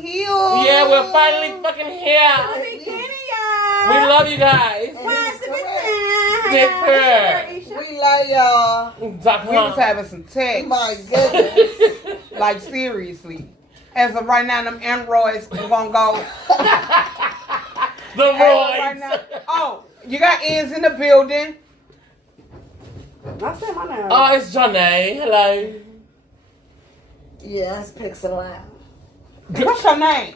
here. Yeah, we're finally fucking here. We love you guys. Big Purr. We love y'all. We was having some text. My goodness. Like, seriously. As of right now, them androids gonna go. The Right Royds. now. Oh, you got Ends in the building. I said my name. Oh, it's Johnny. Hello. Yes, Pixel. What's your name?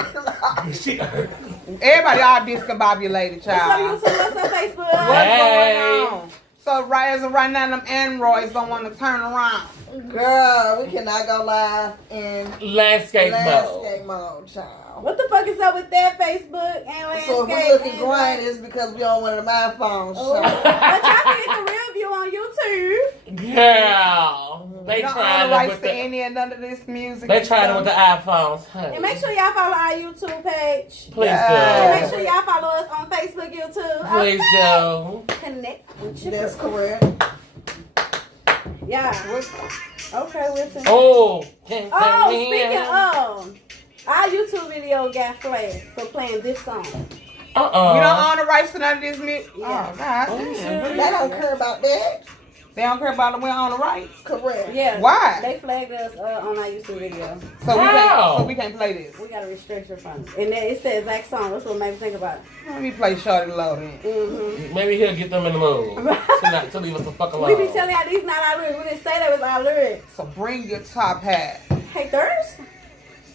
She, Everybody all discombobulated, child. What's on Facebook? What's Hey. going on? So as of right now, them androids don't want to turn around. Girl, we cannot go live in landscape mode. landscape mode, child. What the fuck is up with that Facebook and landscape? So if we looking grind, it's because we on one of my phones. But y'all can get the real view on YouTube. Girl, they You don't own trying the to rights with to the, any and none of this music. they and trying stuff. with the iPhones. Honey. And make sure y'all follow our YouTube page. Please Yeah. And make do. sure y'all follow us on Facebook, YouTube. Please do. Connect with your That's girl. correct. Yeah. Okay, listen. Oh, can't Oh, say me. speaking of, our YouTube video got flagged for playing this song. You don't own the rights to none of this music. Yeah. Oh God, Oh, damn. They don't care about that. They don't care about the we own the rights. Correct. Yeah. Why? They flagged us on our YouTube video. So we How? can't. So we can't play this. We got a restriction from it. And it's the exact song. That's what made me think about it. Let me play Shorty Low then. Mm-hmm. Maybe he'll get them in the mood to leave us the fuck alone. We be telling y'all these not our lyrics. We didn't say that was our lyrics. So bring your top hat. Hey, Thursday.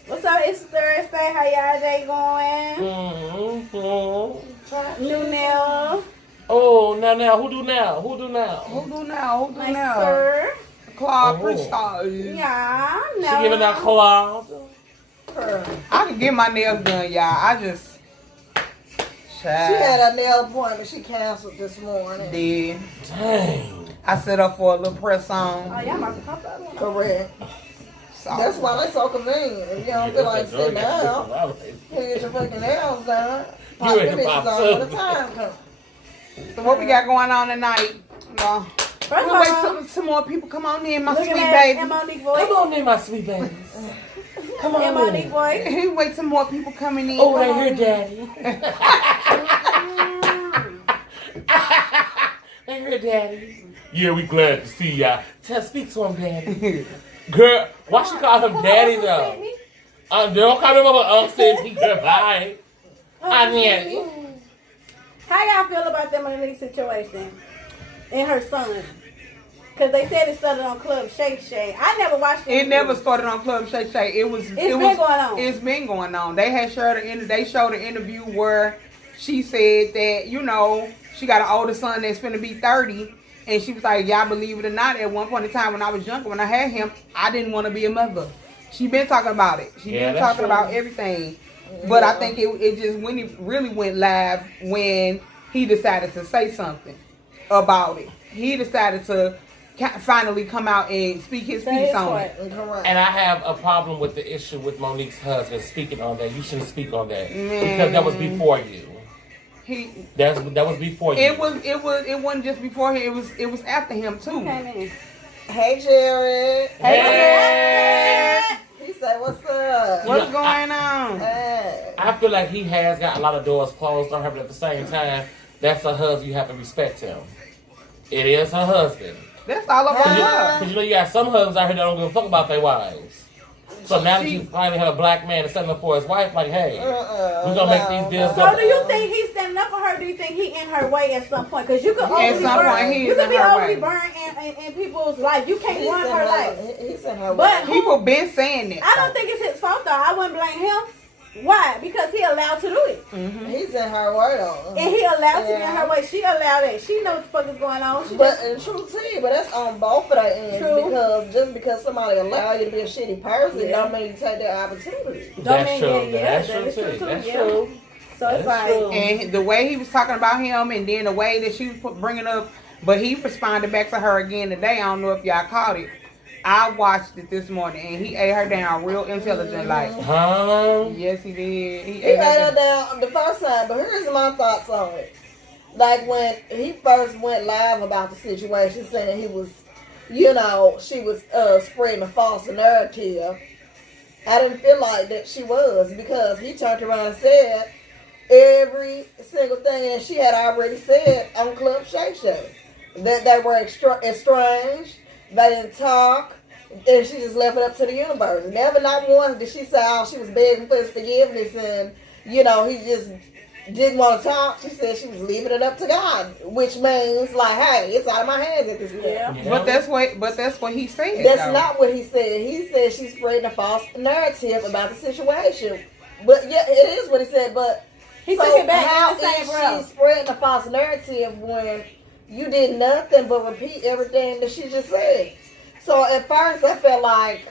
What's up? It's Thursday. How y'all day going? Mm-hmm. New nail. Oh, now, who do now? Who do now? Who do now? Who do Nice, now? sir. Claude Oh. Freestyle. Yeah. She No. giving out Claude. I can get my nails done, y'all. I just. She had a nail appointment. She canceled this morning. Did. Dang. I set up for a little press on. Oh, y'all about to pop that one. Correct. So. That's why they so convenient. If you don't feel like sitting down, you get your fucking nails done. Pop You your ain't bitches pop on when the too. time comes. So what we got going on tonight? No. First We'll of wait all, till some more people come on in, my look sweet at that baby. M-Monique voice. Come on in, my sweet babies. Come on M-Monique in. voice. Wait till more people coming in. Oh, Come they on hear in. Mm. They hear daddy. Yeah, we glad to see y'all. Speak to him, daddy. Girl, why she call him daddy though? Don't call him over Sydney. Goodbye. I mean, How y'all feel about the Monique situation and her son? Because they said it started on Club Shake Shake. I never watched it. It never started on Club Shay Shay. It was. It's been going on. It's been going on. They had they showed an interview where she said that she got an older son that's finna be 30, and she was like, "Y'all believe it or not? At one point in time when I was younger, when I had him, I didn't want to be a mother." She been talking about it. She Yeah, been that's talking true. about everything. But I think it just when it really went live when he decided to say something about it. He decided to finally come out and speak his piece on it. Correct. and I have a problem with the issue with Monique's husband speaking on that. You shouldn't speak on that because that was before you. That was before you. It wasn't just before him. It was after him too. Came in. Hey, Jared. Hey. He said, "What's up?" What's going on? Hey. I feel like he has got a lot of doors closed on her, but at the same time, that's her husband. You have to respect him. It is her husband. That's all about her. Because you got some husbands out here that don't give a fuck about their wives. So now that you finally have a black man standing up for his wife, like, hey, we're going to make these deals So do you think he's standing up for her? Or do you think he in her way at some point? Because you could overly burn. he You is could in be her overly way. burned in people's life. You can't run her life. He said her. But People been saying that. I don't think it's his fault though. I wouldn't blame him. Why? Because he allowed to do it. He's in her way though. And he allowed to be in her way. She allowed it. She know what the fuck is going on. She But just, true to you, but that's on both of their ends. True. Because just because somebody allow you to be a shitty person, don't mean you take their opportunity. That's true. yeah, That's that true is true too. too. That's Yeah. true. So it's That's like, true. And the way he was talking about him, and then the way that she was bringing up, but he responded back to her again today. I don't know if y'all caught it. I watched it this morning, and he ate her down real intelligent. Like, Huh? yes, he did. He He ate got her her down the first time, but here's my thoughts on it. Like when he first went live about the situation, saying he was, she was spreading a false narrative. I didn't feel like that she was, because he turned around and said every single thing that she had already said on Club Shay Shay. That they were estranged, they didn't talk, and she just left it up to the universe. Never not once did she say, oh, she was begging for his forgiveness and, he just didn't want to talk. She said she was leaving it up to God, which means like, hey, it's out of my hands at this point. Yeah. But that's what he said. That's though. not what he said. He said she's spreading a false narrative about the situation. But yeah, it is what he said. But He so took it back how in the same is breath. she spreading a false narrative when you did nothing but repeat everything that she just said? So at first I felt like,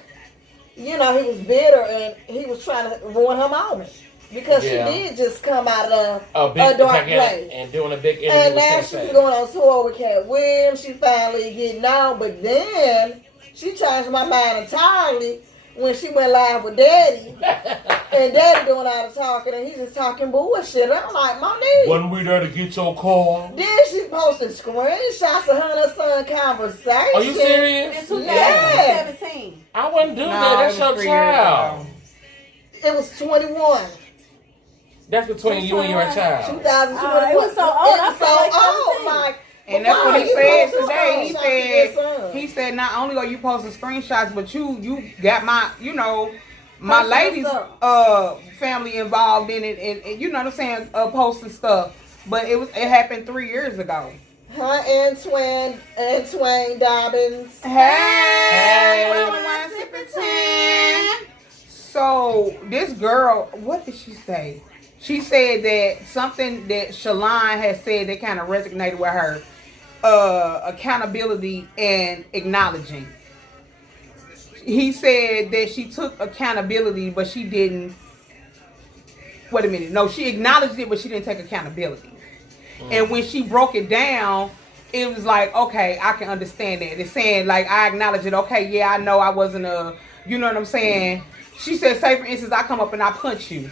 he was bitter and he was trying to ruin her moment. Because she did just come out of a dark place. And doing a big interview And with now Shay she's Shay. going on tour with Cat Williams. She finally getting out. But then she changed my mind entirely when she went live with Daddy. And Daddy doing all the talking and he's just talking bullshit. I'm like, Monique. Wasn't we there to get your car? Then she posted screenshots of her and her son conversation. Are you serious? In Yeah. 2017. I wouldn't do No, that. That's it your was 3 years child. ago. It was 21. That's between you and your child. 2021. It was so old. It I was felt so like old. 17. Like, And that's why what he you said posting today. screenshots of your son? He said not only are you posting screenshots, but you got my Personal ladies stuff. family involved in it, and you know what I'm saying, posting stuff. But it happened 3 years ago. Her and Twain Dobbins. Hey, Hey, one sipping tin. So this girl, what did she say? She said that something that Shalon had said that kind of resonated with her. Accountability and acknowledging. He said that she took accountability, but she didn't. Wait a minute. No, she acknowledged it, but she didn't take accountability. And when she broke it down, it was like, okay, I can understand that. It's saying, like, I acknowledge it. Okay, yeah, I know I wasn't you know what I'm saying? She said, say, for instance, I come up and I punch you.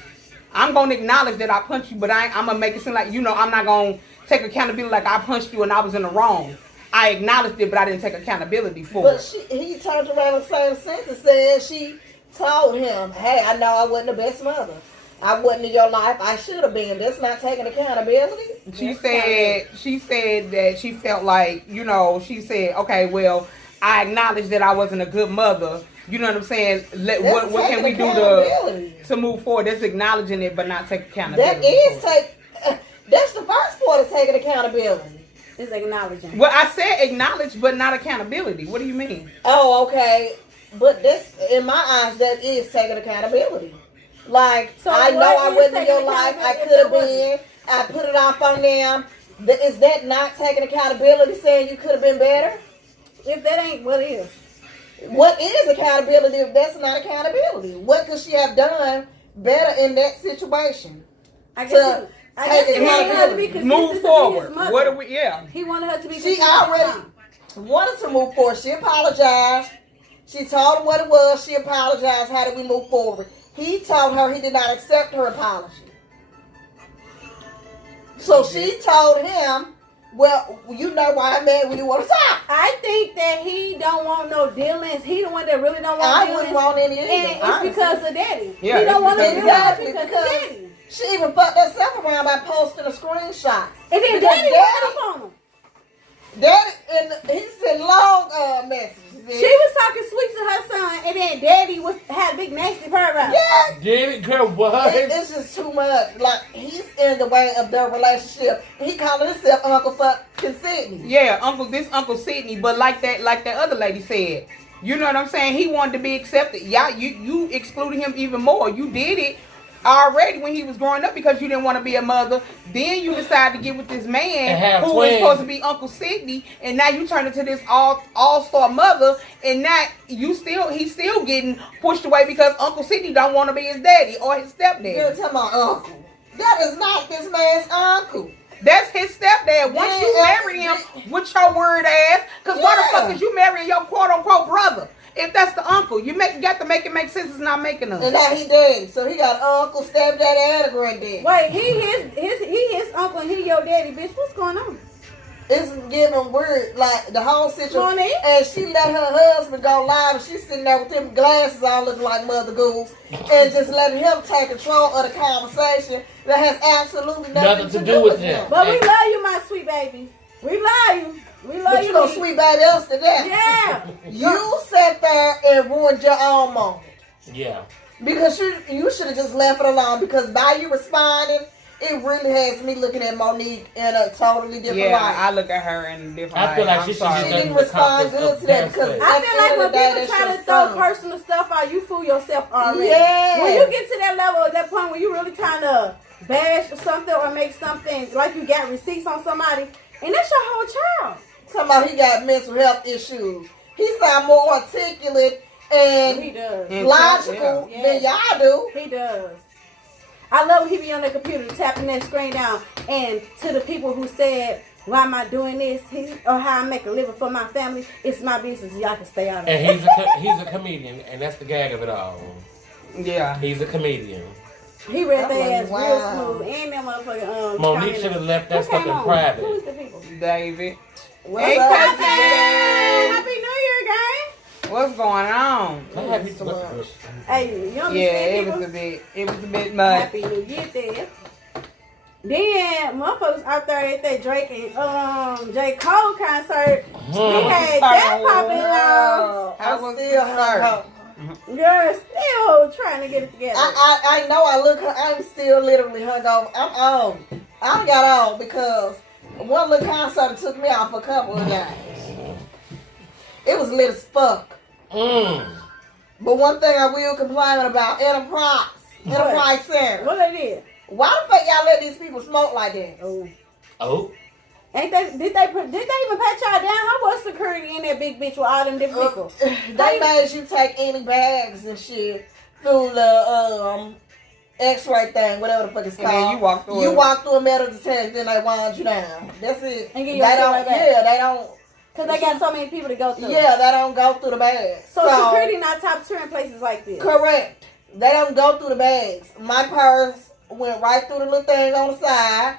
I'm going to acknowledge that I punched you, but I'm going to make it seem like, I'm not going to take accountability like I punched you and I was in the wrong. I acknowledged it, but I didn't take accountability for But it. he turned around the same sense and said she told him, hey, I know I wasn't the best mother. I wasn't in your life. I should have been. That's not taking accountability. She said that she felt like, she said, okay, well, I acknowledge that I wasn't a good mother. You know what I'm saying? What can we do to move forward? That's acknowledging it, but not take accountability. That is that's the first part of taking accountability. Is acknowledging. Well, I said acknowledge, but not accountability. What do you mean? Oh, okay. But that's, in my eyes, that is taking accountability. Like, So I know what I is wasn't in taking your life. I accountability could have if it been. I put it off on them. Is that not taking accountability, saying you could have been better? If that ain't what is. What is accountability if that's not accountability? What could she have done better in that situation? I guess take he wanted her to be consistent Move to be forward. his mother. What do we? Yeah. He wanted her to be She consistent. already wanted to move forward. She apologized. She told him what it was. She apologized. How did we move forward? He told her he did not accept her apology. So she told him, well, you know why I'm mad when you want to talk. I think that he don't want no dealings. He the one that really don't want I dealings. wouldn't want any And either. it's honestly. because of daddy. Yeah, he don't it's want to because deal of Exactly, because of because daddy. she even fucked herself around by posting a screenshot. And then Because daddy hung up on him. Daddy, and he sent long messages. She was talking sweet to her son, and then daddy had big nasty paragraph. Yeah. Get it, girl? What? It's just too much. Like, he's in the way of their relationship. He calling himself Uncle fucking Sydney. Yeah, Uncle Sydney, but like that other lady said, you know what I'm saying? He wanted to be accepted. Yeah, you excluded him even more. You did it already when he was growing up because you didn't want to be a mother. Then you decided to get with this And man have who was twins. supposed to be Uncle Sydney, and now you turn into this all-star mother, and now he's still getting pushed away because Uncle Sydney don't want to be his daddy or his You're stepdaddy. talking about uncle. That is not this man's uncle. That's his stepdad. Once you Yeah, marry him with your word ass, because why the Yeah. fuck is you marrying your quote-unquote brother? If that's the uncle, you got to make it make sense. It's not making And us. now he dead. So he got uncle, stepdad, and a granddad. Wait, he his uncle and he your daddy, bitch. What's going on? It's giving weird, like the whole situation. Monique? And she let her husband go live, and she's sitting there with them glasses on, looking like Mother Goose, and just letting him take control of the conversation that has absolutely nothing to do with him. But we love you, my sweet baby. We love you. We love But you. you gonna sweet baby else to death. Yeah. You sat there and ruined your own moment. Yeah. Because you should have just left it alone. Because by you responding, it really has me looking at Monique in a totally different light. I look at her in a different I feel light. like she She didn't respond good to that because I feel like when people try to throw personal stuff out, you fool yourself already. Yeah. When you get to that level, at that point where you're really trying to bash something or make something like you got receipts on somebody, and that's your whole child. Talking about he got mental health issues. He sound more articulate He and does. logical Yeah. than y'all do. He does. I love when he be on the computer tapping that screen down. And to the people who said, why am I doing this? Or how I make a living for my family, it's my business. Y'all can stay out of it. And he's a comedian, and that's the gag of it all. Yeah. He's a comedian. He read their ass Wow. real smooth. And that motherfucker. Monique should have left that Who stuff came in on? private. Who's the people? David. What's Hey, up, cousin. Jay? Happy New Year, gang. What's going on? I'm happy So to much. Hey, you Yeah, understand it people? was a bit much. Happy New Year there. Then motherfuckers out there at that Drake and J. Cole concert. We had that popping off. I was still the hung start? up. Girl, still trying to get it together. I know I look. I'm still literally hungover. I'm on. I got on because one little concert took me out for a couple of days. It was lit as fuck. But one thing I will complain about Enterprise Center. What they did? Why the fuck y'all let these people smoke like that? Oh. Ain't they? Did they even pat y'all down? How was security in that big bitch with all them different people? They made you take any bags and shit through the X-ray thing, whatever the fuck it's And called. then you walk through You it. walk through a metal detector, then they wind you down. That's it. And get They your shit don't. right back. Yeah, they don't. Cause they got so many people to go through. Yeah, they don't go through the bags. So security not top tier in places like this. Correct. They don't go through the bags. My purse went right through the little thing on the side,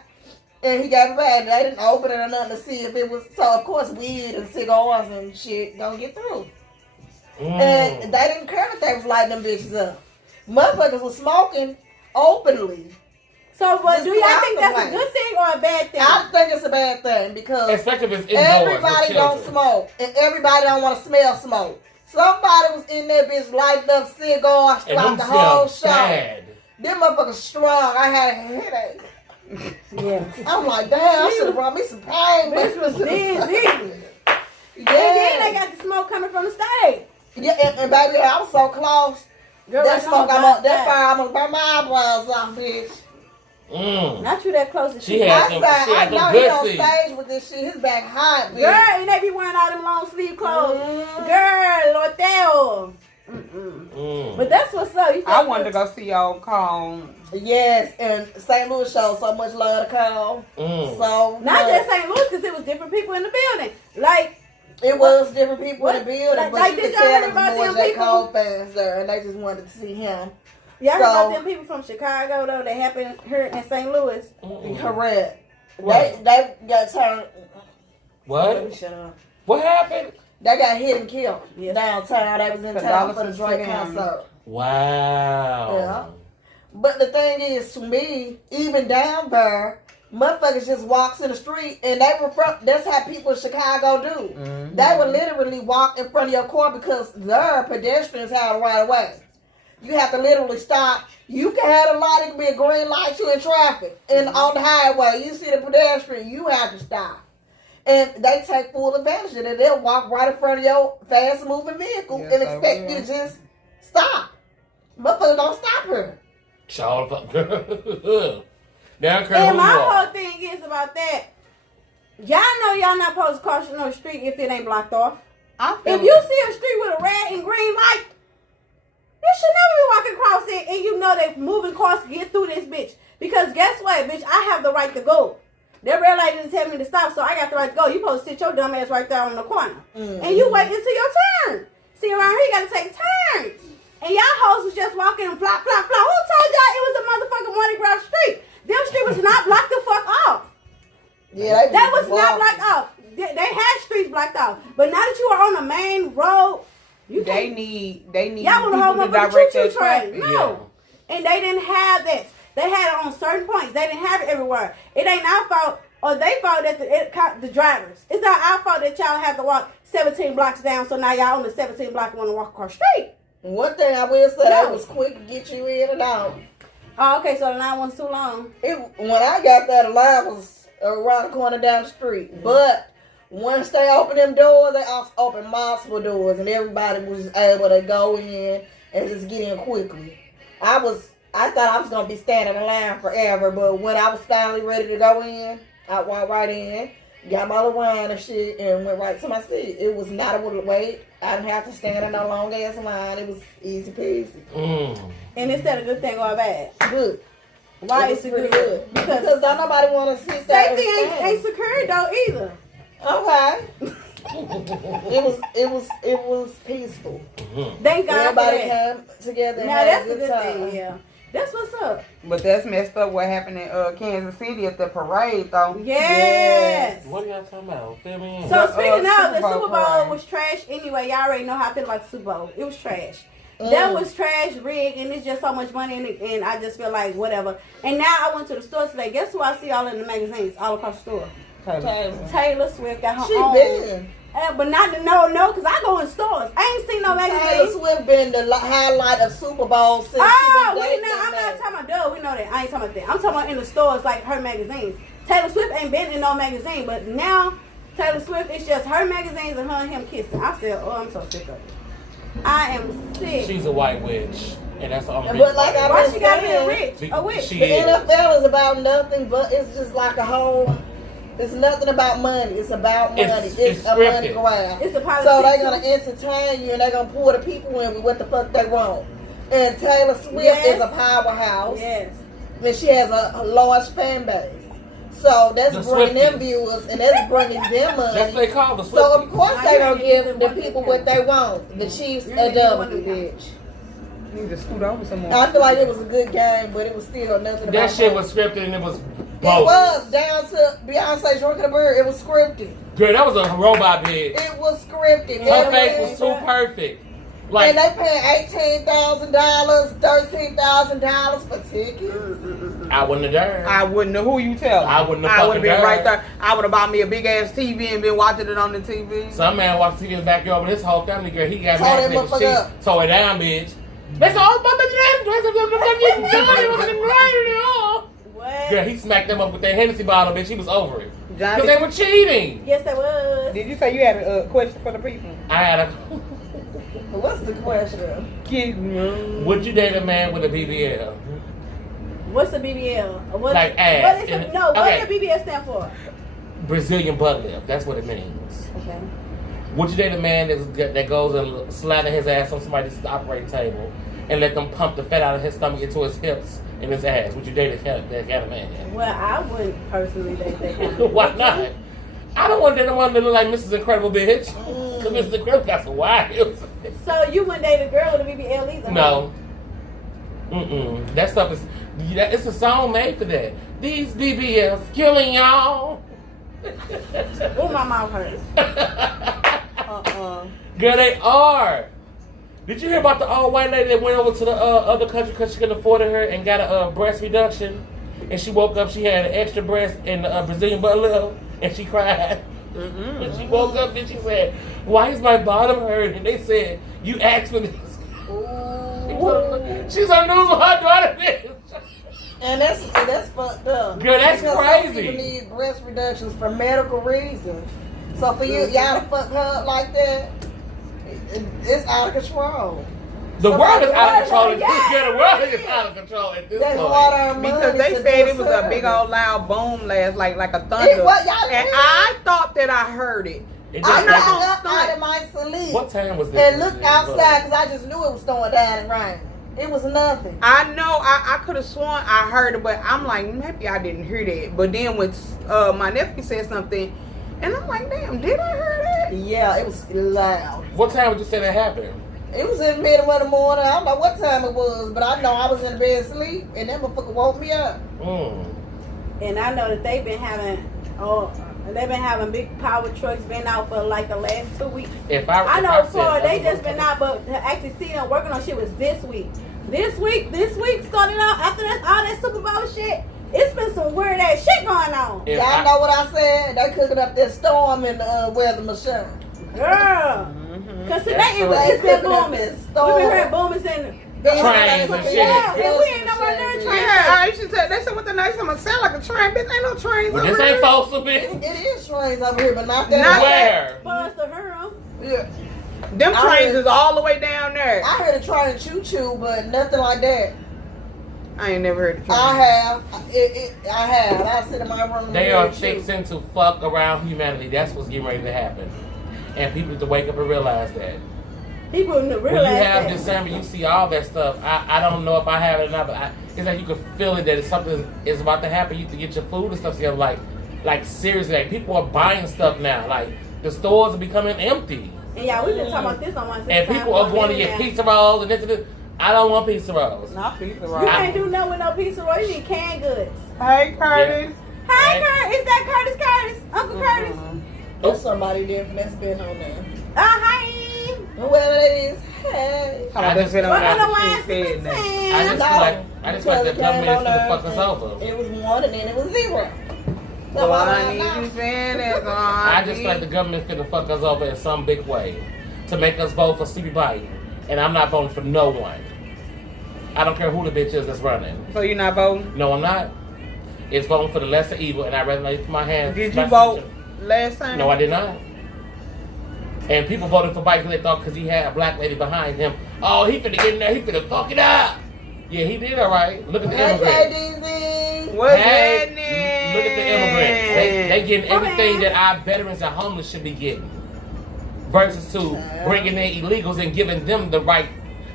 and he got it back. They didn't open it or nothing to see if it was. So of course, weed and cigars and shit don't get through. And they didn't care if they was lighting them bitches up. Motherfuckers was smoking openly. So, but Just do y'all out think the that's way. a good thing or a bad thing? I think it's a bad thing because Especially if it's indoors. everybody with don't children. smoke, and everybody don't want to smell smoke. Somebody was in that bitch lighting up cigars And throughout them the whole smell show. bad. Them motherfuckers strong. I had a headache. Yeah. I'm like, damn, I should have brought me some pain. Bitch was busy. And then they Yeah, got the smoke coming from the stage. yeah, and baby, I was so close. Girl, That like, smoke, no, that fire, I'm gonna burn my eyebrows off, bitch. Not you that close to She shit. had I them- said, she had I them know good he on seats. stage with this shit. His back hot, bitch. Girl, and they be wearing all them long sleeve clothes. Girl, Loteo. But that's what's up. You I feel wanted to good? go see old Cole. Yes, and St. Louis showed so much love to Cole. So Not much. just St. Louis, because it was different people in the building. Like, It was different people in the What? building, but Like, you did could y'all tell hear there about was them more J. people? Cole fans there, and they just wanted to see him. y'all heard about So- them people from Chicago, though, that happened here in St. Louis? Correct. What? They got turned. Let What? me shut up. What happened? They got hit and killed Yes. downtown. They was in The town for Dollars the and Drake Scams. concert. Wow. Yeah. But the thing is, to me, even down there, motherfuckers just walks in the street, and they were from. That's how people in Chicago do. They would literally walk in front of your car because their pedestrians have a right of way. You have to literally stop. You can have a light; it can be a green light. You in traffic, and on the highway, you see the pedestrian, you have to stop. And they take full advantage of it. They'll walk right in front of your fast-moving vehicle Yes, and they expect you will. to just stop. Motherfuckers don't stop her. Child fuck. Down curve. And my whole thing is about that. Y'all know y'all not supposed to cross no street if it ain't blocked off. I feel If you see a street with a red and green light, you should never be walking across it, and you know they moving cars to get through this bitch. Because guess what, bitch? I have the right to go. That red light didn't tell me to stop, so I got the right to go. You supposed to sit your dumb ass right there on the corner. And you wait until your turn. See, around here, you got to take turns. And y'all hoes was just walking and flop, flop, flop. Who told y'all it was a motherfucking Mardi Gras street? Them street was not blocked the fuck off. Yeah, That was not blocked off. blocked off. But now that you are on the main road, They need y'all want to people hold to up with the direct choo-choo that train. traffic. No. And they didn't have that. They had it on certain points. They didn't have it everywhere. It ain't our fault or they fault that the drivers. It's not our fault that y'all have to walk 17 blocks down, so now y'all on the 17 block and want to walk across the street. One thing I will say, it was quick to get you in and out. Oh, okay, so the line wasn't too long. When I got there, the line was around the corner down the street. But once they opened them doors, they also opened multiple doors, and everybody was able to go in and just get in quickly. I thought I was gonna be standing in line forever, but when I was finally ready to go in, I walked right in, got my little wine and shit, and went right to my seat. It was not a wait. I didn't have to stand in no long ass line. It was easy peasy. And is that a good thing or a bad? Good. Why is it good? Because don't nobody want to sit there. Safety ain't secure though either. Okay. it was peaceful. Thank God Everybody for that. came together and Now had that's a a good good time. thing, yeah. That's what's up. But that's messed up what happened in Kansas City at the parade, though. Yes. What are y'all talking about? Fill me in. So speaking of, the Super Bowl Super Bowl parade. was trash anyway. Y'all already know how I feel about the Super Bowl. It was trash. That was trash, rigged, and it's just so much money in it, and I just feel like whatever. And now I went to the store today. Guess who I see all in the magazines all across the store? Taylor Swift got her She own. been. But not because I go in stores. I ain't seen no Taylor magazines. Swift been the highlight of Super Bowl since Oh, she been we dating know. I'm that not talking about duh. We know that. I ain't talking about that. I'm talking about in the stores, like her magazines. Taylor Swift ain't been in no magazine, but now Taylor Swift, it's just her magazines and her and him kissing. I said, oh, I'm so sick of it. I am sick. She's a white witch, and that's the only reason. But like Why I've she been gotta be a saying, rich? A witch. She the is. NFL is about nothing, but it's just like a whole. It's nothing about money. It's about money. It's a money scripted. grab. It's a politics. So they're gonna entertain you and they're gonna pull the people in with what the fuck they want. And Taylor Swift Yes. is a powerhouse. Yes. And she has a large fan base. So that's The bringing them Swifties. viewers and that's bringing them money. That's what they call the So of Swifties. course Now they're you gonna ain't give even the one people thing. what they want. The Chiefs You a ain't even one W, thing. bitch. You need to scoot over some more. I feel like it was a good game, but it was still nothing about That shit money. was scripted and it was It bogus. was down to Beyonce's Drunk the Bird. It was scripted. Girl, that was a robot bitch. It was scripted. Her And face was too perfect. Like, and they paying $18,000, $13,000 for tickets. I wouldn't have dared. I wouldn't know who you tell. I wouldn't have I would have fucking been right dared. there. I would have bought me a big ass TV and been watching it on the TV. Some man walked to his backyard with his whole family, girl. He got Tore mad that nigga motherfucker shit. up. Tore it down, bitch. That's all my What? Girl, he smacked them up with that Hennessy bottle, bitch. He was over it. Johnny, Because they were cheating. Yes, they was. did you say you had a question for the people? I had a. What's the question? Would you date a man with a BBL? What's the BBL? What, Like ass. What is And- the, no, okay. what does the BBL stand for? Brazilian butt lift. That's what it means. Okay. Would you date a man that goes and slather his ass on somebody's operating table and let them pump the fat out of his stomach into his hips and his ass? Would you date that kind of man? Well, I wouldn't personally date that kind of Why not? I don't want to date a woman that look like Mrs. Incredible, bitch. Because Mrs. Incredible got some wild. So you wouldn't date a girl with a BBL either? No. Mm-mm. That stuff is... It's a song made for that. These BBLs killing y'all. Oh, my mouth hurts. Girl, they are. Did you hear about the old white lady that went over to the other country because she couldn't afford her and got a breast reduction? And she woke up, she had an extra breast and a Brazilian butt lift, and she cried. And she woke up and she said, "Why is my bottom hurt?" And they said, "You asked for this." She's on news with her daughter, bitch. And that's fucked up. Girl, that's because crazy. Some people need breast reductions for medical reasons. So for y'all to fuck her up like that, it's out of control. The world is out of control. Yeah. Yeah, the world is out of control at this That's point. water and Because money they to said do it was a big service. old loud boom last, like a thunder. It was, y'all and didn't hear I thought that I heard it. It I just got happened. up out of my sleep What time was this? and looked outside because I just knew it was throwing down and raining. It was nothing. I know I could have sworn I heard it, but I'm like, maybe I didn't hear that. But then when my nephew said something, and I'm like, damn, did I hear that? Yeah, it was loud. What time would you say that happened? It was in the middle of the morning. I don't know what time it was, but I know I was in bed asleep, and that motherfucker woke me up. Mm. And I know that they've been having And they've been having big power trucks been out for like the last 2 weeks. I know said Florida, they nothing just been out, but to actually see them working on shit was this week. This week started out after that all that Super Bowl shit. It's been some weird ass shit going on. If Y'all know what I said? They cooking up that storm in the weather machine. Girl. Cause today it's been booming. We've been hearing boomings in Trains and shit. Yeah, and we ain't nowhere near trains. Yeah, I used to say, they said what the nice I'm gonna sound like a train, bitch. Ain't no trains Well, over this ain't here. Folsom, bitch. It is trains over here, but not that. Not Where? For us to hear them. Yeah. Them I trains heard- is all the way down there. I heard a train choo-choo, but nothing like that. I ain't never heard of trains. I have. I have. I sit in my room. They and are hear it, too. fixing to fuck around humanity. That's what's getting ready to happen. And people need to wake up and realize that. People realize When you have that. December, you see all that stuff. I don't know if I have it or not, but it's like you can feel it that if something is about to happen. You have to get your food and stuff together. Like seriously, like people are buying stuff now. Like the stores are becoming empty, And y'all, we've been talking about this on one. and people are going to get pizza rolls and this and this. I don't want pizza rolls. Not pizza You roll. can't do nothing with no pizza roll. You need canned goods. Hey, Curtis. Hey, Curtis. Is that Curtis? Uncle Curtis? That's somebody different that's been on there. Hi. Whoever it is, hey. I just been on Well, I know after why she it's said that. I just No, feel like the because government is it gonna came fuck on us there, over. It was 1 and then it was 0. So Well, why I need not? you saying that, I just feel like the government finna fuck us over in some big way to make us vote for Stevie Biden, and I'm not voting for no one. I don't care who the bitch is that's running. So you're not voting? No, I'm not. It's voting for the lesser evil, and I rather lay put my hands. Did you vote last time? No, I did not. And people voted for Biden because they thought because he had a black lady behind him. Oh, he finna get in there. He finna fuck it up. Yeah, he did all right. Look at the immigrants. KDZ. What's Hey, happening? look at the immigrants. They getting everything that our veterans and homeless should be getting. Versus to bringing in illegals and giving them the right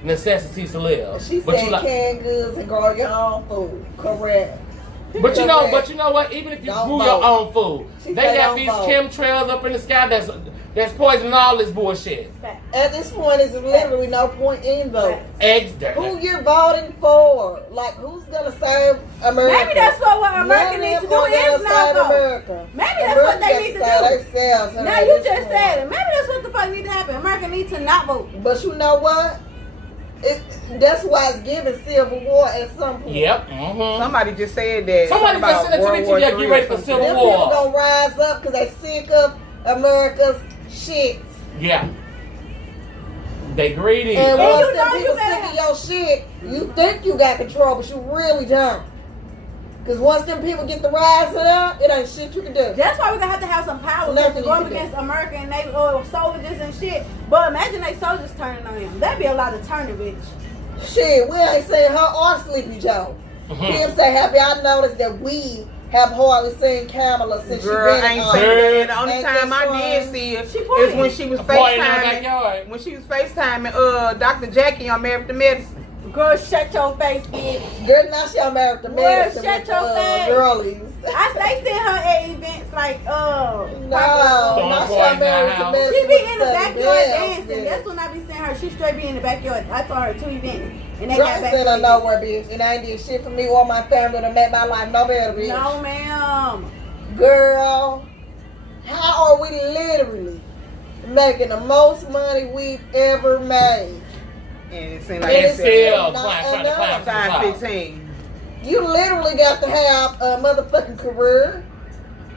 necessities to live. She But said you like, canned goods and grow your own food. Correct. but you know what? Even if you Don't grew vote. your own food, She they said got don't these vote. chemtrails up in the sky that's poisoning all this bullshit. At this point, there's literally no point in voting. Eggs there. Who you're voting for? Like, who's gonna save America? Maybe that's what America needs to do is not vote. America. Maybe that's what they need to do. do. Now you just said it. Maybe that's what the fuck need to happen. America needs to not vote. But you know what? That's why it's giving civil war at some point. Yep. Mm-hmm. Somebody just said that. Somebody just said it to me too. Yeah, get ready for civil Them war. people gonna rise up because they sick of America's shit. Yeah. They greedy. And And once you them know you people better- sick of your shit, you think you got control, but you really don't. Because once them people get the rising up, it ain't shit you can do. That's why we're gonna have some power So to nothing go you up can do. against America and they soldiers and shit. But imagine they soldiers turning on him. That'd be a lot of turning, bitch. Shit, we ain't saying her or Sleepy Joe. Mhm. Kim say, happy I noticed that we have hardly seen Kamala since Girl, she been ain't on. saying that. The only Ain't time that I did fun? see her She is pointed. when she was A boy in our FaceTiming. backyard. When she was FaceTiming Dr. Jackie on Married to Medicine. Girl, shut your face, bitch. Girl, now she American Girl, medicine shut with your face. girlies. They seen her at events like, No, Throwing now she boys in the American house. medicine she be with in the Southern backyard Bells, dancing. bitch. That's when I be seeing her. She straight be in the backyard. I saw her 2 events. And they Girl, got I back said to I me. know where, bitch. And I ain't did shit for me or my family to make my life no better, bitch. No, ma'am. Girl, how are we literally making the most money we've ever made? And it seemed And like And it's it's still not trying to climb to the time top. 15. You literally got to have a motherfucking career,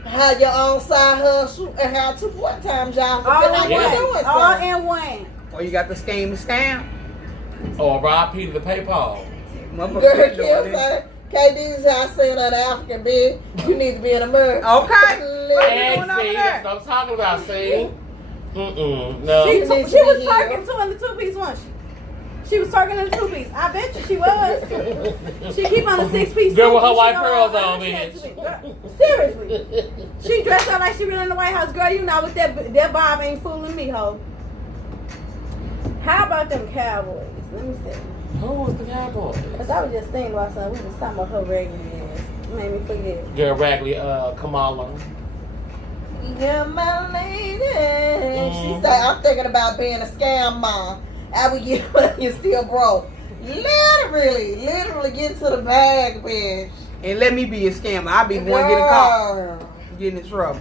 have your own side hustle, and have 2 part-time jobs. All Feel like in you're Yeah. doing one. All something. in one. Or you got the scheme and scam. Or rob Peter to pay Paul. Motherfucker Girl, been doing Kim it. say, KD's how I seen an African bitch. You need to be in America. Okay. Literally. And doing over see, there? that's what I'm talking about, see? No. She You was need to be here. twerking too in the 2-piece, wasn't she? She was twerking in the 2-piece. I bet you she was. She keep on the 6-piece. Girl with her suit, white she pearls don't on, know how to bitch. shit. Girl, seriously. She dressed up like she been in the White House. Girl, you know what that Bob ain't fooling me, ho. How about them Cowboys? Let me see. Who was the cowboy? Because I was just thinking about something. We was talking about her regular ass. Made me forget. Girl Ragley, Kamala. Yeah, my lady. She Mhm. said, I'm thinking about being a scam mom. I would get money and still broke. Literally get to the bag, bitch. And let me be a scammer. I'll be the one getting caught. Girl. Getting in trouble.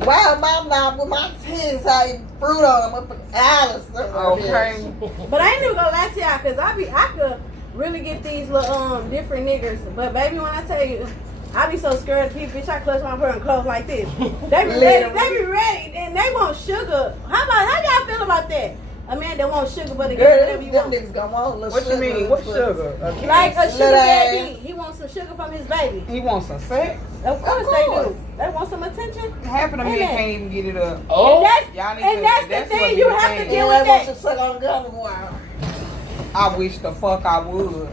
Wow, my mouth with my teeth, I eat fruit on them up in Alice. Okay. But I ain't even gonna lie to y'all, cause I could really get these little different niggas. But baby, when I tell you, I be so scared of people. Bitch, I clutch my purse and close like this. They be ready, and they want sugar. How y'all feel about that? A man that wants sugar, but they get whatever you them want. niggas gonna want a little What sugar. you mean? What sugar? Like a sugar Little daddy. He wants some sugar from his baby. He wants some sex. Of course they do. They want some attention. Half of the men Amen. can't even get it up. Oh, Y'all need And to, that's that's the what thing. we You have to think. deal And with they want that. to suck on gum a while. I wish the fuck I would.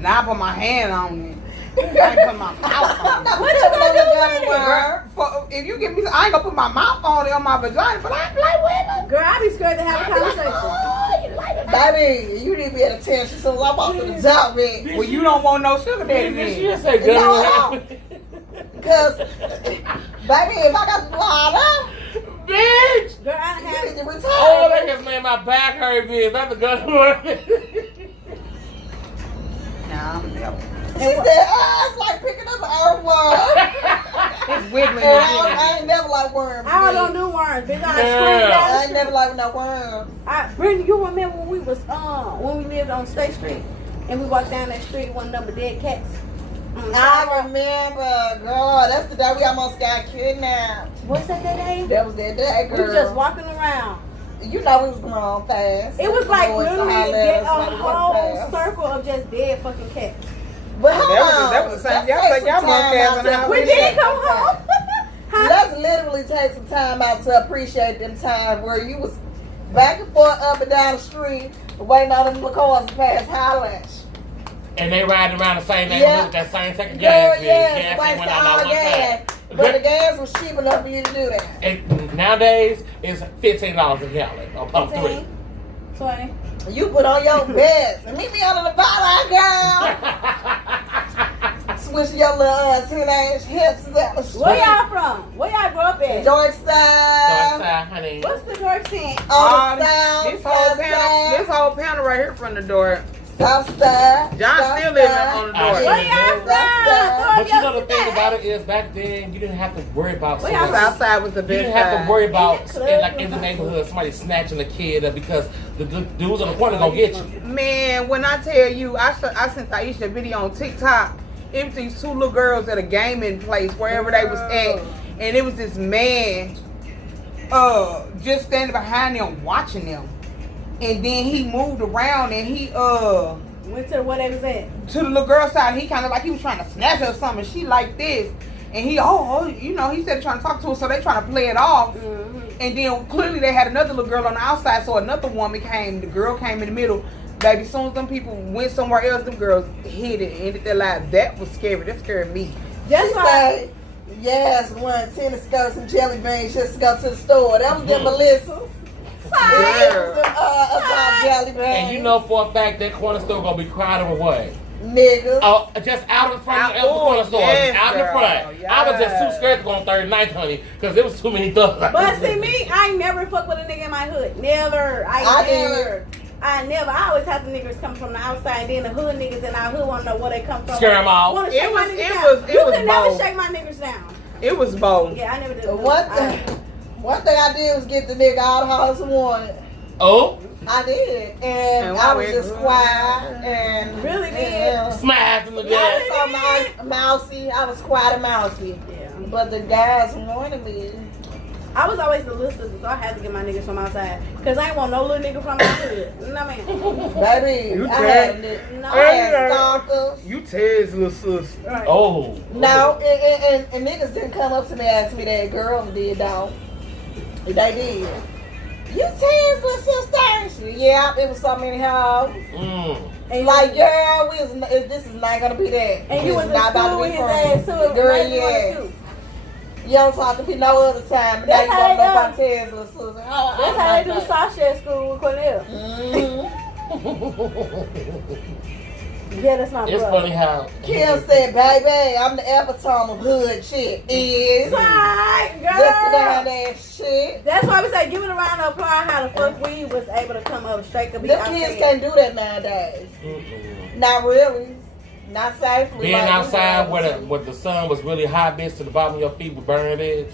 Now I put my hand on it. I ain't put my mouth on it. What you gonna do with it? Girl, if you give me, I ain't gonna put my mouth on it on my vagina, but I play with it. Girl, I be scared to have a conversation. Baby, you need to be at attention so I walk through the job, man. Well, you don't want no sugar daddy Bitch, she then. just say good. No. Because, baby, if I got to line up, Bitch. Girl, I done you need had to retire. Oh, that just made my back hurt, bitch. That's a good one. Nah, She said, it's like picking up an earthworm. it's wiggling. And I ain't never like worms. I bitch. don't do worms, bitch. I Yeah. screamed I out. ain't never like no worms. Brittany, you remember when we was when we lived on State Street and we walked down that street, one number dead cats. I remember, girl. That's the day we almost got kidnapped. What's that day? That was that day, We girl. was just walking around. You know we was going fast. It was like Boys literally holler a at us when we went whole past. circle of just dead fucking cats. But hold on. That was the same. Let's Y'all take think y'all some must time have out an to hour. We appreciate did come them home. times. Huh? Let's literally take some time out to appreciate them times where you was back and forth up and down the street waiting on them cars to pass Highland. And they riding around the same Yeah. neighborhood with that same second Girl, gas. yes, Gas ain't waste went out all not one gas. time. But the gas was cheap enough for you to do that. And nowadays, it's $15 a gallon on pump 3. 15, 20. You put on your best and meet me under the bottle, girl. Switch your little teenage hips down the street. Where y'all from? Where y'all grew up at? Georgetown. Honey. What's the George scene? On the south, This south side, whole panel right here from the door. south side. John south still living side. on the I door. see. Where y'all from? But you know the Throw thing your about it is back then you didn't have to worry about Well, somebody- South side was the you best didn't have to side. worry about In the club. like in the neighborhood somebody snatching a kid up because the dudes on the corner gonna get you. Man, when I tell you, I sent Aisha a video on TikTok. It was these two little girls at a gaming place, wherever they was at. And it was this man just standing behind them, watching them. And then he moved around and he Went to where they was at. to the little girl's side. He kind of like he was trying to snatch her or something. She like this. And he, you know, he said trying to talk to her, so they trying to play it off. Mm-hmm. And then clearly they had another little girl on the outside, so another woman came. The girl came in the middle. Baby, as soon as them people went somewhere else, them girls hit it, ended their life. That was scary. That scared me. That's She why. said, yes, one tennis skirts and jelly beans just to go to the store. That was them Melissa's. Girl. About jelly beans. And you know for a fact that corner store gonna be crowded with what? Niggas. Oh, just out in front of the corner store. yes, Just out in the girl, front. I was just too yes. scared to go on 39th, honey, because there was too many thugs. But see me, I ain't never fuck with a nigga in my hood. Never. I always have the niggas come from the outside, and then the hood niggas in our hood wanna know where they come from. Scare 'em off. Wanna shake It my was- niggas it down. was- it You was can never both. shake my niggas down. It was bold. Yeah, I never did. One thing I did was get the nigga all the house and wanted. Oh, I did. And And I why was we- just quiet and Really did? yeah. smash in the I gas. was so mousy. I was quiet and mousy. Yeah. But the guys wanted me. I was always the listener, so I had to get my niggas from outside. Cause I ain't want no little nigga from my hood. You know what I mean? Baby, You I had, No. I had stalkers. You Ted's little sister. Right. Oh. No, and niggas didn't come up to me and ask me that. Girls did, though. They did. You Ted's little sister? Yeah, it was so many hoes. Mm. And Like, girl, this is not gonna be that. And you This was is in not about school to with be his friends. ass too. Girl, Right, yes. too. You don't talk to me no other time. But now That's you how want to they know do. about Ted's little sister. That's how they do Sasha at school with Cornell. Yeah, that's my It's brother. funny how Kim said, baby, I'm the epitome of hood shit. Is Right, just the down girl. that shit. That's why we say give it a round of applause how the fuck we was able to come up straight to be Them out kids there. can't do that nowadays. Mm-mm. Not really. Not safely. Being like we outside was. where the sun was really hot, bitch, to the bottom of your feet would burn, bitch.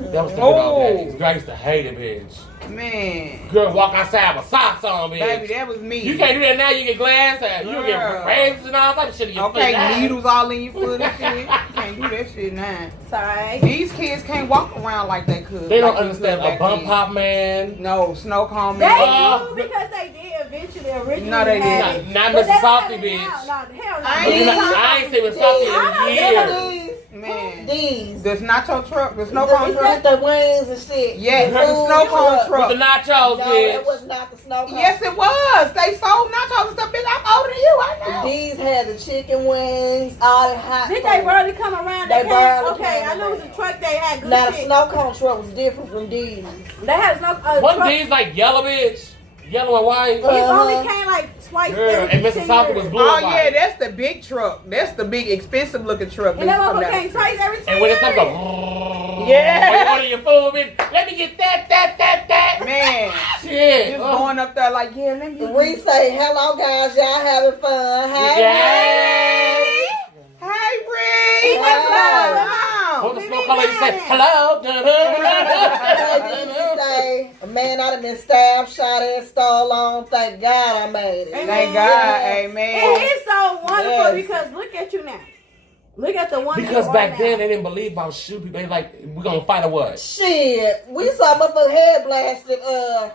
That was the good old days. Girl, I used to hate it, bitch. Man. Girl, walk outside with socks on, bitch. Baby, that was me. You can't do that now. You get glass out. You get razors and all type of shit in your Okay, foot. needles all in your foot and shit. You can't do that shit now. Sorry. These kids can't walk around like they could. They don't like understand could a bump back pop, man. then. No, snow cone They man. do because they did eventually originally. No, they had didn't. it. Not But they Mrs. don't Softy, have it bitch. now. No, hell no. I ain't say with Softy in years. Man. These. The nacho truck, the snow The- cone with truck. the wings and shit. Yes, The the food snow cone With truck. the nachos, No, bitch. it was not the snow cone. Yes, it was. They sold nachos and stuff. Bitch, I'm older than you. I know. These had the chicken wings, all the hot Did food. they barely come around? They barely Okay, came I knew it was a around. truck. They had good Now the shit. snow cone truck was different from these. They had snow. One truck. of these like yellow, bitch. Yellow and white. It only came like twice. Girl, every and Mrs. 10 Softy years. was blue Oh and yeah, white. that's the big truck. That's the big expensive looking truck. And that bitch, from motherfucker that. came twice every 10 And when it's years. time to go, Yeah. when you order your food, bitch, let me get that. Man, Shit. just going up there like, yeah, let me. We say, hello guys, y'all having fun. Hey, Yay. Hey, Bree. Wow. What's What going the on? smoke color you say? Hello. Hey, did you say, man, I done been stabbed, shot at, stole on. Thank God I made it. Thank God, And amen. he's so wonderful Yes. because look at you now. Look at the one. Because you back are then now. they didn't believe about shooting people. They like, we gonna fight or what? Shit, we saw motherfucker head blasted, Oh!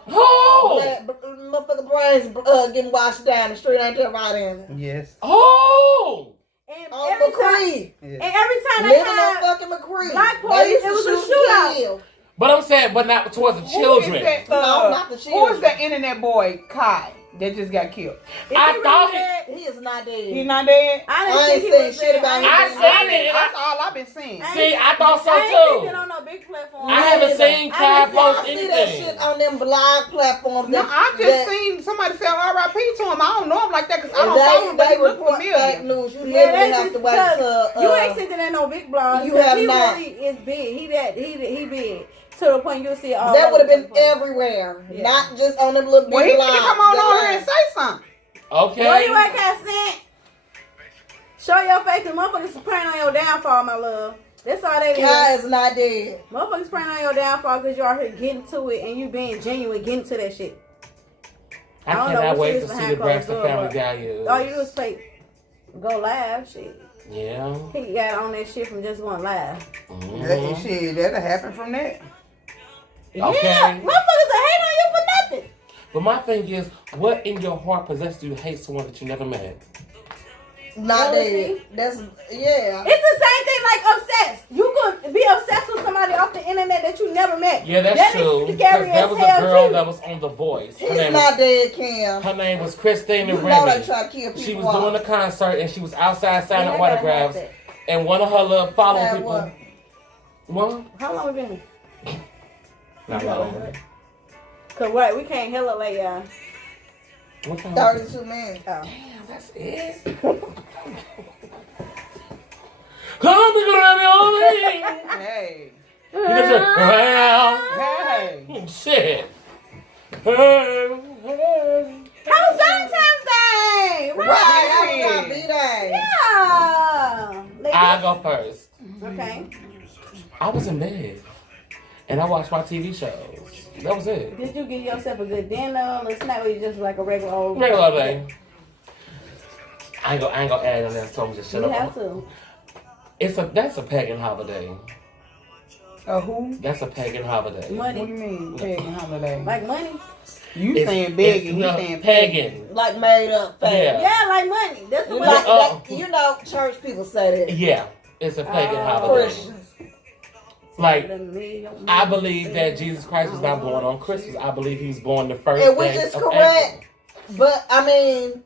motherfucker brains getting washed down the street. Ain't that right in? Yes. Oh! And On every time, McCree. and every time they Living on had, fucking McCree. Black They Party, used it to was a shoot shootout. and kill. But I'm saying, but not towards the Who is children. that, No, not the Who is children. that internet boy, Kai, that just got killed? if I he thought really dead, He is not dead. He not dead? I I didn't ain't think he saying was shit dead. about him. I seen it. That's all I've been seeing. See, I thought so I ain't too. seen it on no big platform. I haven't seen I Kai haven't seen- post I see that anything. shit on them blog platforms. No, I just that- seen somebody say RIP to him. I don't know him like that because I don't follow him, but They he look report fake familiar. news. You Yeah, literally that's have just to wait because till. you ain't seen it in no big blogs. you 'cause have he not. really is big. He big to the point you'll see it all. That would have over been the place. everywhere, Yeah. not just on them little big Well, he blogs. need to come on that over here and say something. Okay. Where you at, Cassette? Show your face, cause motherfuckers praying on your downfall, my love. That's all they Kai is. is not dead. Motherfuckers praying on your downfall because you out here getting to it and you being genuine, getting to that shit. I I don't know cannot what wait she to is see behind the Braxton closed Family doors, Values. All you do is say, go live, shit. Yeah. He got on that shit from just going live. Mhm. Shit, that'll happen from that. Okay. Yeah, motherfuckers will hate on you for nothing. But my thing is, what in your heart possessed you to hate someone that you never met? Not Jealousy? dead. That's yeah. It's the same thing like obsessed. You could be obsessed with somebody off the internet that you never met. Yeah, that's That true. is Because scary there as was a hell, girl too. that was on The Voice. He's not dead, Kim. Her name was Christina You know they Remy. try to kill people. She was off. doing a concert and she was outside signing Yeah, I gotta autographs. have that. And one of her little following Have people. What? How long we been? Not long. Cause what? We can't hella late, y'all. What time? 32 minutes. Oh. Damn, that's it. Come to grab your leg. Hey. You just said, right now. Hey. Shit. Hey, hey. How's Valentine's Day? Right, Right. I was on B-Day. Yeah. I go first. Okay. I was in bed. And I watched my TV shows. That was it. Did you give yourself a good dinner or snack or you just like a regular old? Regular day. I ain't gonna add on that, so I'm just shut You up. have to. That's a pagan holiday. Who? That's a pagan holiday. What do Money. you mean, pagan holiday? Like money? You It's- saying big it's and he no, saying pagan. Like made up fake. Yeah. Yeah, like money. That's the You, way. like, you know, church people say that. Yeah, it's a pagan Oh. holiday. Christians. Like, I believe that Jesus Christ was not born on Christmas. I believe he was born the first And which day is of correct. April. But I mean,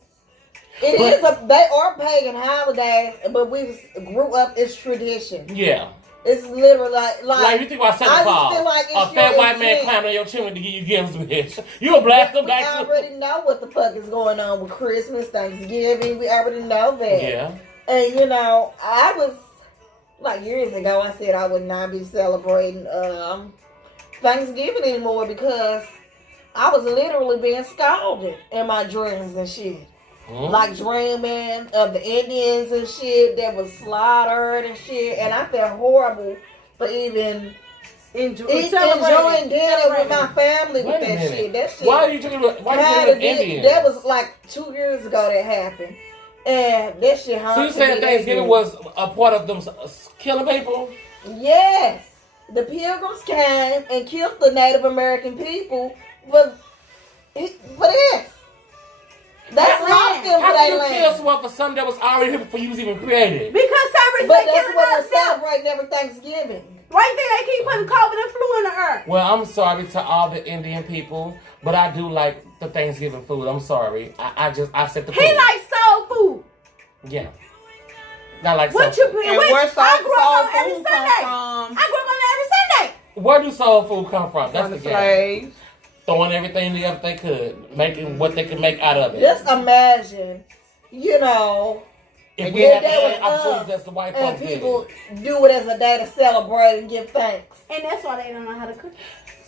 they are pagan holidays, but we grew up. It's tradition. Yeah. It's literally Like you think about Santa I just Claus, feel like it's a fat your white man intent. climbing on your chimney to give you gifts, bitch. You a blast them We back to already know what the fuck is going on with Christmas, Thanksgiving. We already know that. Yeah. And you know, I was like years ago. I said I would not be celebrating Thanksgiving anymore because I was literally being scalded in my dreams and shit. Hmm? Like dreaming of the Indians and shit that was slaughtered and shit, and I felt horrible for even enjoying celebrating. dinner with my family with Wait a that minute. shit. That shit. Why are you drinking with kinda Indians? That was like 2 years ago that happened. And that shit So haunted you saying me. Thanksgiving was a part of them killing people? Yes. The Pilgrims came and killed the Native American people for this. That's locked them for How their can you kill land. someone for something that was already here before you was even created? Because some But reason they that's giving what us we're now. celebrating every Thanksgiving. Why you think they keep putting COVID and flu in the earth? Well, I'm sorry to all the Indian people, but I do like the Thanksgiving food. I'm sorry. I said the food. He likes soul food. Yeah. I like What soul you food. put? And Which where I grew up on every soul food Sunday. come I grew up on every Sunday. Where do soul food come from? That's from the the game. slaves. Throwing everything together they could, making what they could make out of it. Just imagine, you know, If we Yeah, had the that same was opportunities us. as the white and folks people did. do it as a day to celebrate and give thanks. And that's why they don't know how to cook.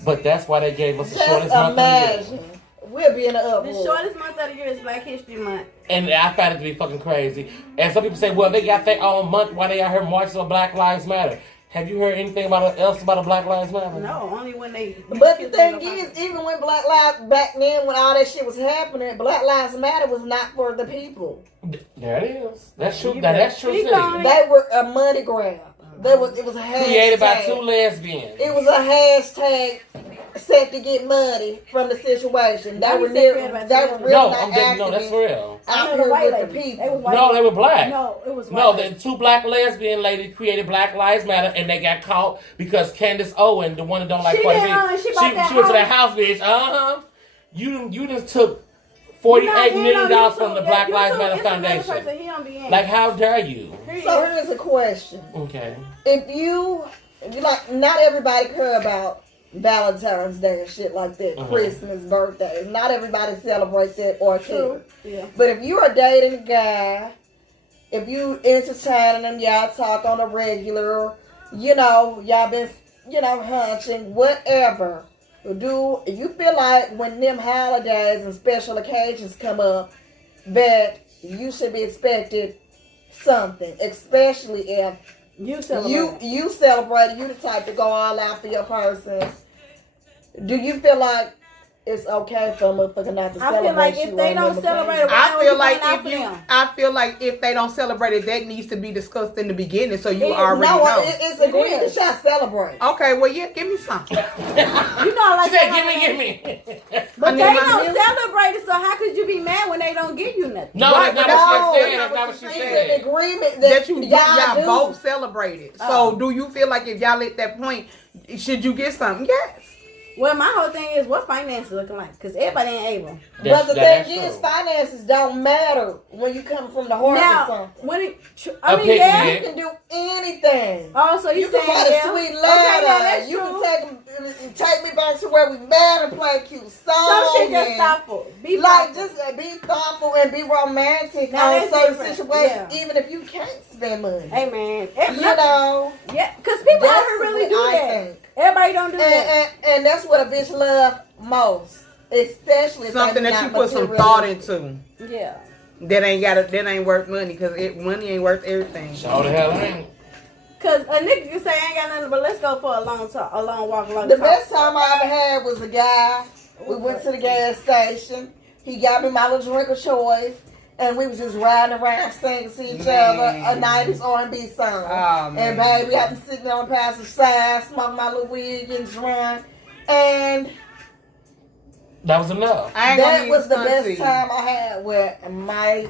But that's why they gave us the Just shortest month of the year. imagine. We'll be in the The uproar. shortest month of the year is Black History Month. And I find it to be fucking crazy. And some people say, well, they got their own month while they out here marching on Black Lives Matter. Have you heard anything else about a Black Lives Matter? No, only when they. But the thing is, even when Black Lives, back then when all that shit was happening, Black Lives Matter was not for the people. There it is. That's true. You That's better true speak too. on it. They were a money grab. It was a hashtag. Created by two lesbians. It was a hashtag set to get money from the situation. They Why were you say near, created by they two were lesbians? really No, not no, that's activists for real. out here with the people. No, they were black. No, it was white. No, lady. the two black lesbian ladies created Black Lives Matter, and they got caught because Candace Owen, the one that don't like She Cardi B, did, she bought that she went to that house. house, bitch. You just took $48 million from the Black Lives Matter Foundation. He don't be in. Like, how dare you? So here's a question. Okay. If you like, not everybody care about Valentine's Day and shit like that, Christmas, birthdays. Not everybody celebrate that or care. True. Yeah. But if you are dating a guy, if you entertaining them, y'all talk on a regular, y'all been, hunching, whatever. Do you feel like when them holidays and special occasions come up that you should be expected something, especially if You celebrate. you celebrate, you the type to go all out for your person. Do you feel like it's okay for a motherfucker not to I celebrate feel like if you they on don't them celebrate occasions? it, I feel like if they don't celebrate it, that needs to be discussed in the beginning, so you already No, know. it's agreed that y'all celebrate. Okay, well, yeah, give me something. You know, like She said, give me. But I they need my don't milk. celebrate it, so how could you be mad when they don't give you nothing? No, Right, that's but not what she no, said. That's not what she It's said. an agreement That you y'all do. both celebrated. Oh. So, do you feel like if y'all at that point, should you get something? Yes. Well, my whole thing is what finances looking like, because everybody ain't able. But the That's thing is, true. finances don't matter when you come from the heart or Now, something. when it, A yeah. You can do anything. Oh, so you You can saying write a yeah? sweet Okay, letter. yeah, that's You true. can take me back to where we met and play a cute song. Some shit just and- thoughtful. Be Like, thoughtful. just be thoughtful and be romantic Now, on that's certain different. situations, Yeah. even if you can't spend money. Hey man, You know, yeah, because people out that's here really what do I that. think. Everybody don't do that. And that's what a bitch love most, especially if Something they that you not put some thought materialistic. into. Yeah. That ain't worth money, because money ain't worth everything. Show the hell ain't. Cause a nigga can say I ain't got nothing, but let's go for a long talk, a long walk, a long The talk. best time I ever had was a guy. We went to the gas station. He got me my little drink of choice, and we was just riding around singing to each other a 90s R&B song. Oh, man. And baby, I been sitting on the passenger side, smoking my little weed, getting drunk, and That was enough. I ain't gonna that need was the to best see. time I had with my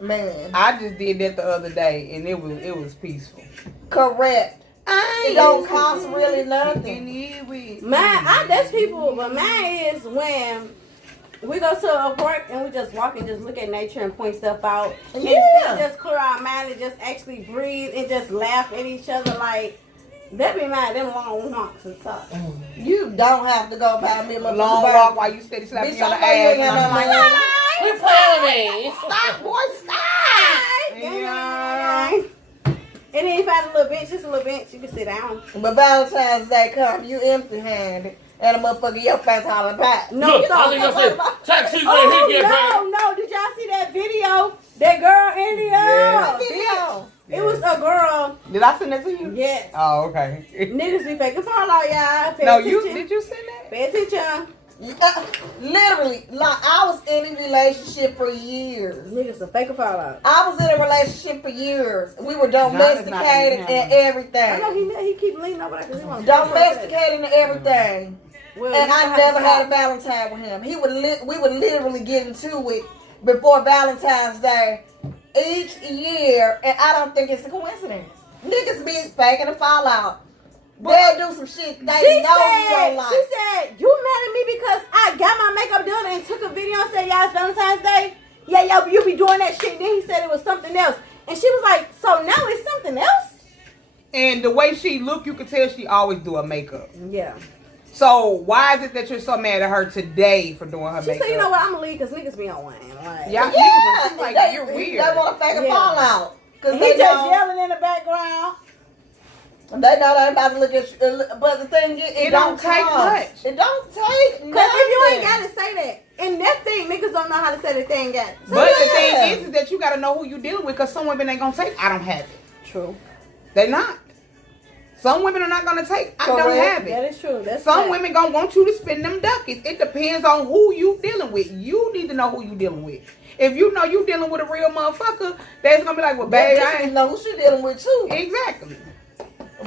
man. I just did that the other day, and it was peaceful. Correct. It don't cost really nothing. That's people, but mine is when we go to a park and we just walk and just look at nature and point stuff out. And Yeah. still just clear our mind and just actually breathe and just laugh at each other like, that be mad, them long walks and stuff. You don't have to go buy me a Long motherfucking walk burger. while you steady slapping Bitch, you on the I know you ain't ass. got no and I'm money. like, Quit playing with me. Stop, boy, stop. Yeah. And then if I had a little bench, just a little bench, you can sit down. But Valentine's Day come, you empty-handed, and a motherfucker your face hollering back. No, Look, you I was don't. gonna say, taxis right Oh, here get paid. no, did y'all see that video? That girl in the Yeah. video. It was a girl. Did I send that to you? Yes. Oh, okay. Niggas be faking fallout, y'all. Pay No, attention. did you send that? Pay attention. Literally, like I was in a relationship for years. Niggas are faking fallout. I was in a relationship for years. We were domesticated and I everything. know he keep leaning over because he wants Domesticated and everything. Well, And you I gonna never have had a Valentine with him. We would literally get into it before Valentine's Day each year, and I don't think it's a coincidence. Niggas be faking a fallout. They'll do some shit they She know said, you don't like. she said, you mad at me because I got my makeup done and took a video and said, yeah, it's Valentine's Day? Yeah, you be doing that shit. Then he said it was something else. And she was like, so now it's something else? And the way she look, you could tell she always do her makeup. Yeah. So why is it that you're so mad at her today for doing her She makeup? said, you know what, I'm going to leave because niggas be on one. Like, Yeah, Yeah, she's like, they, you're weird. They want to fake a Yeah. fallout. Because And they he just know, yelling in the background. they know they about to look at you. But the thing is, it don't take cost. much. It don't take nothing. Because if you ain't got to say that. And that thing, niggas don't know how to say that they ain't got it. So But the yeah. thing is that you got to know who you dealing with, because some women ain't going to take, I don't have it. True. They not. Some women are not going to take, I don't Correct. have That it. is true. That's Some fact. women going to want you to spend them ducats. It depends on who you dealing with. You need to know who you dealing with. If you know you dealing with a real motherfucker, that's going to be like, well, babe, I They ain't. know who she dealing with too. Exactly.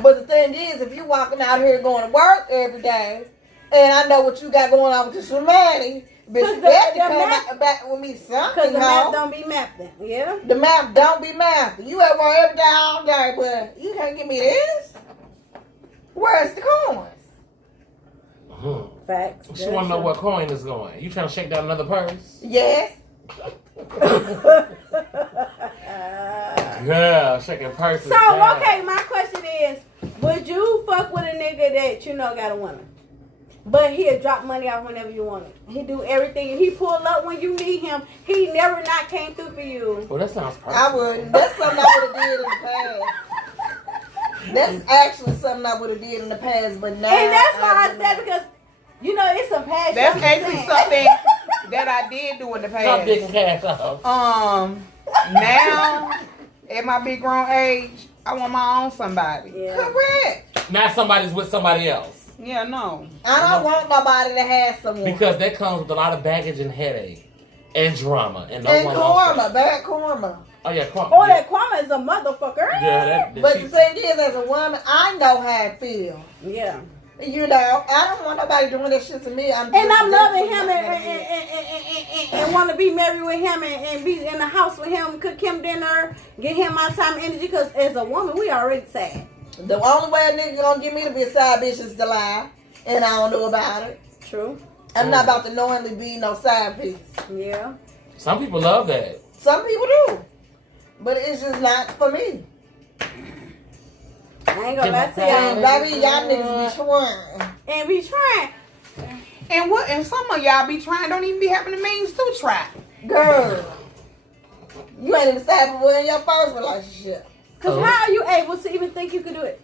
But the thing is, if you walking out here going to work every day, and I know what you got going on with this humanity, bitch, Cause you better the come map- back with me Because something, the math ho. don't be mapped then. Yeah? The math don't be math. You at work every day, all day, but you can't give me this. Where's the coins? Facts. She want to know what coin is going. You trying to shake down another purse? Yes. Girl, shaking purses. So, down. okay, my question is, would you fuck with a nigga that you know got a woman? But he'll drop money off whenever you want it. He do everything. And he pull up when you need him. He never not came through for you. Well, that sounds perfect. I wouldn't. That's something I would have did in the past. That's actually something I would have did in the past, but now. And that's why I wouldn't. said, because, you know, it's some passion. That's I'm actually saying. something that I did do in the Stop digging past. cash off. Now, at my big grown age, I want my own somebody. Yeah. Correct. Now somebody's with somebody else. Yeah, no. I don't want nobody to have someone. Because that comes with a lot of baggage and headache and drama. And no And one karma, else. bad karma. Oh, yeah, karma. Oh, that Kwame is a motherfucker. Yeah, But the thing is, as a woman, I know how it feels. Yeah. You know, I don't want nobody doing that shit to me. And I'm loving him and want to be married with him and be in the house with him, cook him dinner, get him my time and energy. Because as a woman, we already sad. The only way a nigga gonna get me to be a side bitch is to lie, and I don't know about it. True. I'm not about to knowingly be no side piece. Yeah. Some people love that. Some people do, but it's just not for me. I ain't gonna lie to And y'all. baby, y'all niggas be trying. And we trying. And some of y'all be trying, don't even be having the means to try. Girl, you ain't even stable in your first relationship. Because how are you able to even think you could do it?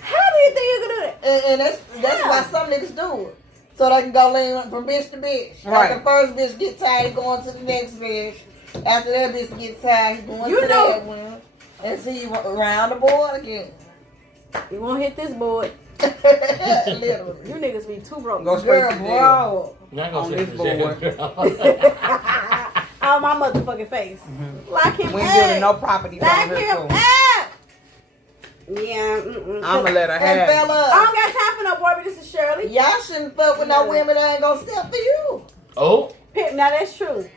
How do you think you could do that? And that's why some niggas do it. So they can go lean from bitch to bitch. Right. Like the first bitch get tired, he going to the next bitch. After that bitch gets tired, he going You to know- that one. And see you around the board again. You won't hit this board. Literally. You niggas be too broke. Go straight Girl, to jail. bro. Not On gonna say this the jail, board. girl. Out my motherfucking face. Lock him We ain't up. building no property Lock down here, him so up. Yeah. I'm gonna let her And have it. I fellas, don't got time for no boy, but this is Shirley. y'all shouldn't fuck with no women that ain't gonna step for you. Oh, Pip, now that's true.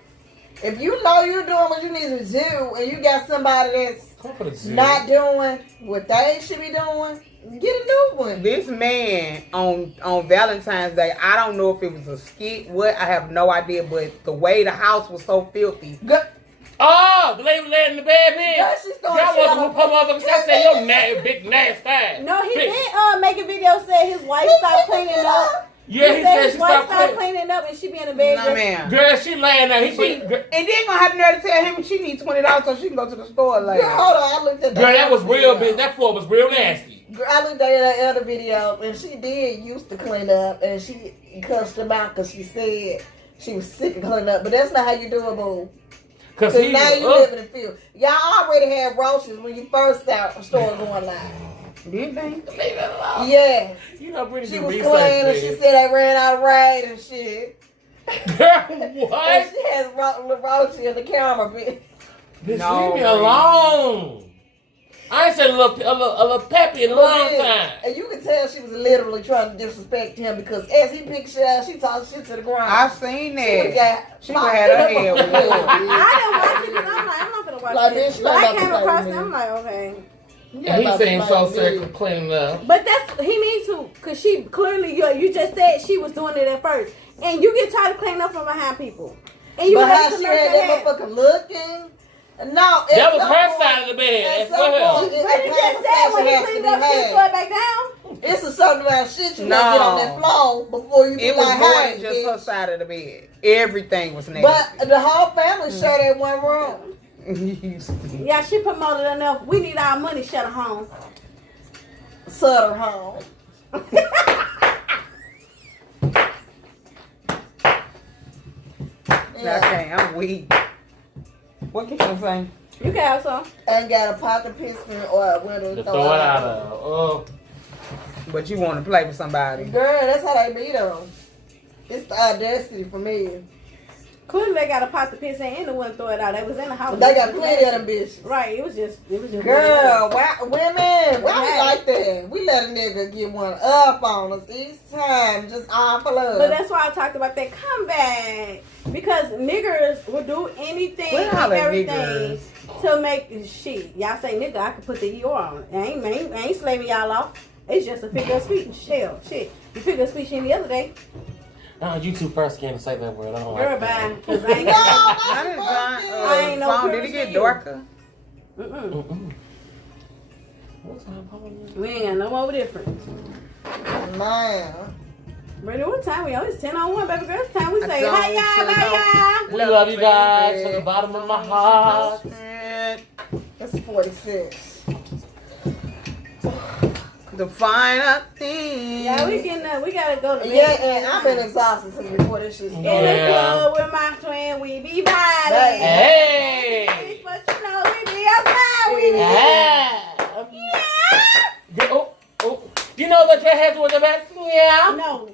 If you know you're doing what you need to do and you got somebody that's come for the zoo. not doing what they should be doing, get a new one. This man on Valentine's Day, I don't know if it was a skit, what, I have no idea, but the way the house was so filthy. Oh, the lady laying in the bed, bitch. Yeah, she's throwing Y'all shit want to on whoop her motherfuckers. I say, yo, big nasty ass. No, he Bitch. did make a video saying his wife stopped cleaning up. Yeah, he said his she wife stopped cleaning. cleaning up and she be in the bed. Nah, man. Girl, she laying there. He She, put, and then gonna have the nerve to tell him she needs $20 so she can go to the store later. Girl, hold on, I looked at girl, that was real, video. bitch. That floor was real nasty. Girl, I looked at that other video and she did used to clean up and she cussed him out because she said she was sick of cleaning up. But that's not how you do it, boo. Cause Cause he now you was live in the field. Y'all already had roaches when you first started going live. Did they? Leave it alone. Yeah. You know, Brittany She do was research, clean and she bitch. said they ran out of raid and shit. Girl, And what? she has roaches in the camera, bitch. Bitch, No, leave me man. alone. I ain't said a little peppy in a long time. And you can tell she was literally trying to disrespect him because as he picked shit out, she talked shit to the ground. I seen would've that. got She would have had her head locked with up. I didn't watch it because I'm like, I'm not gonna watch Like, this. bitch, But I'm I about to came play across with it. me. I'm like, okay. Yeah, he seemed so sick of cleaning up. But that's he needs to, cause she clearly you just said she was doing it at first, and you get tired of cleaning up from behind people, and you But let how she somebody had that motherfucker looking? No, That was her side of the bed At as some well. point, But he just said when he has to cleaned be up, she throw it had. back down. It's a certain amount of shit you gotta get on that floor before you be It was like, more hey, than just her bitch. side of the bed. Everything was nasty. But the whole family shared that one room. Yeah, she promoted enough. We need our money. Shut her home. Sutter home. Okay, I'm weak. What can you say? You can have some. Ain't got a pot to piss in or a window To to throw it out of. Oh. But you want to play with somebody. Girl, that's how they be though. It's the audacity for me. Clearly, they got a pot to piss in and the one throw it out. They was in the house. They got plenty of them bitches. Right. It was just. Girl, why, women, why we like that? We let a nigga get one up on us each time, just on for love. But that's why I talked about that comeback. Because niggers will do anything What and all the everything to make shit. Y'all say nigga, I could put the ER on. I ain't slaving y'all off. It's just a figure of speech. Shit. The figure of speech any other day. No, you too first scared to say that word. I don't Girl, like bye. that. Because I ain't No, got How did I ain't no John, did purist it get in you. darker? Mm-mm. What's time, Paul? We ain't got no more difference. Man. Brenda, what time we on? It's 10:01, baby girl. It's time we I say, don't hey, y'all, say bye, y'all. We love you guys from the bottom of my heart. That's 46. The finer thing. Yeah, we gotta go to bed. Yeah, and I've been exhausted since before this shit In started. the Yeah. club with my twin, we be vibing. Hey! But you know, we be outside. We be Yeah! yeah. Oh, you know that your heads were the best? Yeah. No,